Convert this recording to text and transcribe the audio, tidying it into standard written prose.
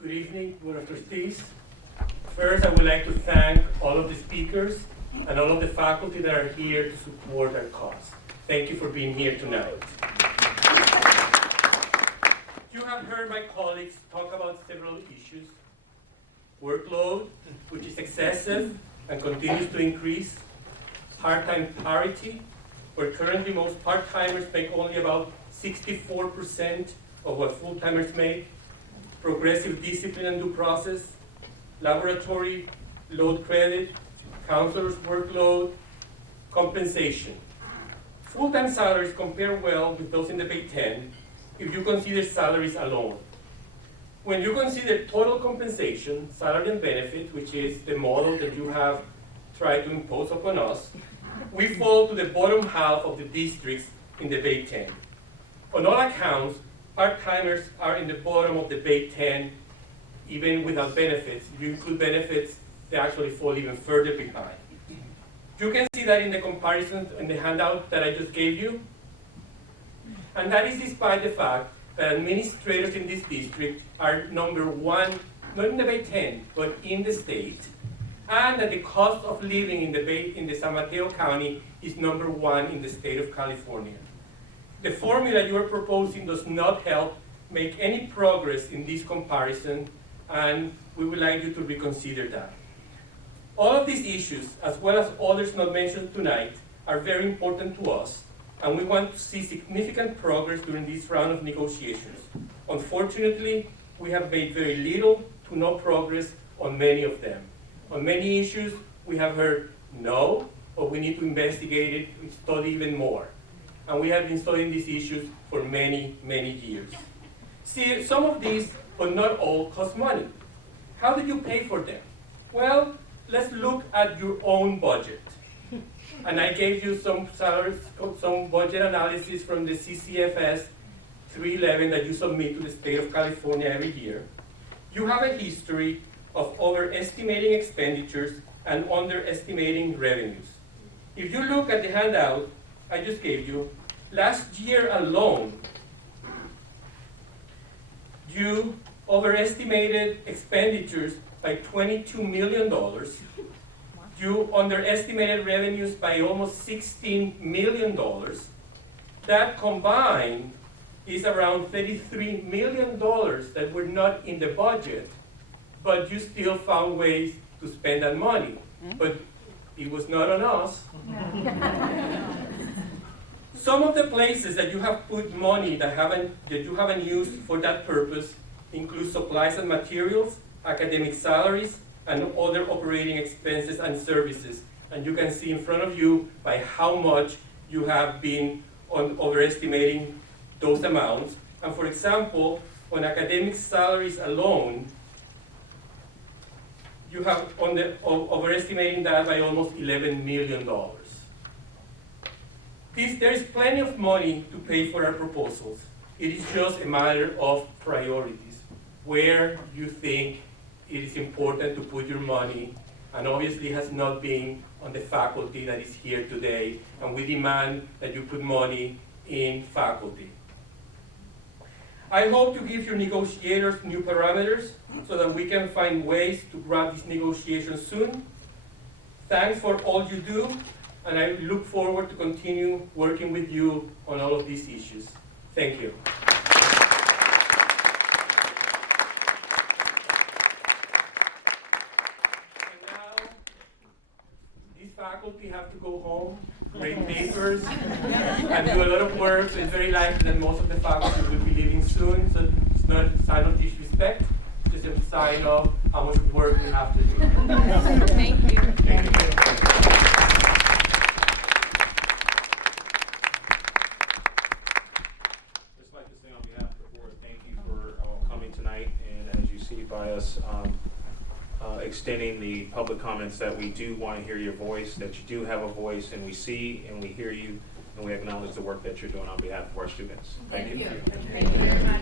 Good evening, Board of Trustees. First, I would like to thank all of the speakers and all of the faculty that are here to support our cause. Thank you for being here tonight. You have heard my colleagues talk about several issues. Workload, which is excessive and continues to increase. Part-time parity, where currently most part-timers make only about 64% of what full-timers make. Progressive discipline and due process, laboratory load credit, counselors' workload, compensation. Full-time salaries compare well with those in the Bay 10 if you consider salaries alone. When you consider total compensation, salary and benefit, which is the model that you have tried to impose upon us, we fall to the bottom half of the districts in the Bay 10. On all accounts, part-timers are in the bottom of the Bay 10, even without benefits. If you include benefits, they actually fall even further behind. You can see that in the comparison in the handout that I just gave you. And that is despite the fact that administrators in this district are number one, not in the Bay 10, but in the state, and that the cost of living in the San Mateo County is number one in the state of California. The formula you are proposing does not help make any progress in this comparison, and we would like you to reconsider that. All of these issues, as well as others not mentioned tonight, are very important to us, and we want to see significant progress during this round of negotiations. Unfortunately, we have made very little to no progress on many of them. On many issues, we have heard no, or we need to investigate it, we study even more. And we have been studying these issues for many, many years. See, some of these, but not all, cost money. How did you pay for them? Well, let's look at your own budget. And I gave you some budget analysis from the CCFS 311 that you submit to the state of California every year. You have a history of overestimating expenditures and underestimating revenues. If you look at the handout I just gave you, last year alone, you overestimated expenditures by $22 million. You underestimated revenues by almost $16 million. That combined is around $33 million that were not in the budget, but you still found ways to spend that money. But it was not on us. Some of the places that you have put money that you haven't used for that purpose include supplies and materials, academic salaries, and other operating expenses and services. And you can see in front of you by how much you have been overestimating those amounts. And for example, on academic salaries alone, you have overestimating that by almost $11 million. There is plenty of money to pay for our proposals. It is just a matter of priorities, where you think it is important to put your money, and obviously has not been on the faculty that is here today, and we demand that you put money in faculty. I hope to give your negotiators new parameters so that we can find ways to grab these negotiations soon. Thanks for all you do, and I look forward to continue working with you on all of these issues. Thank you. And now, these faculty have to go home, grade papers, and do a lot of work, so it's very likely that most of the faculty will be leaving soon, so it's not a sign of disrespect, just a sign of how much work we have to do. Thank you. Thank you. Just like to say on behalf of the board, thank you for coming tonight, and as you see by us extending the public comments, that we do want to hear your voice, that you do have a voice, and we see and we hear you, and we acknowledge the work that you're doing on behalf of our students. Thank you. Thank you very much.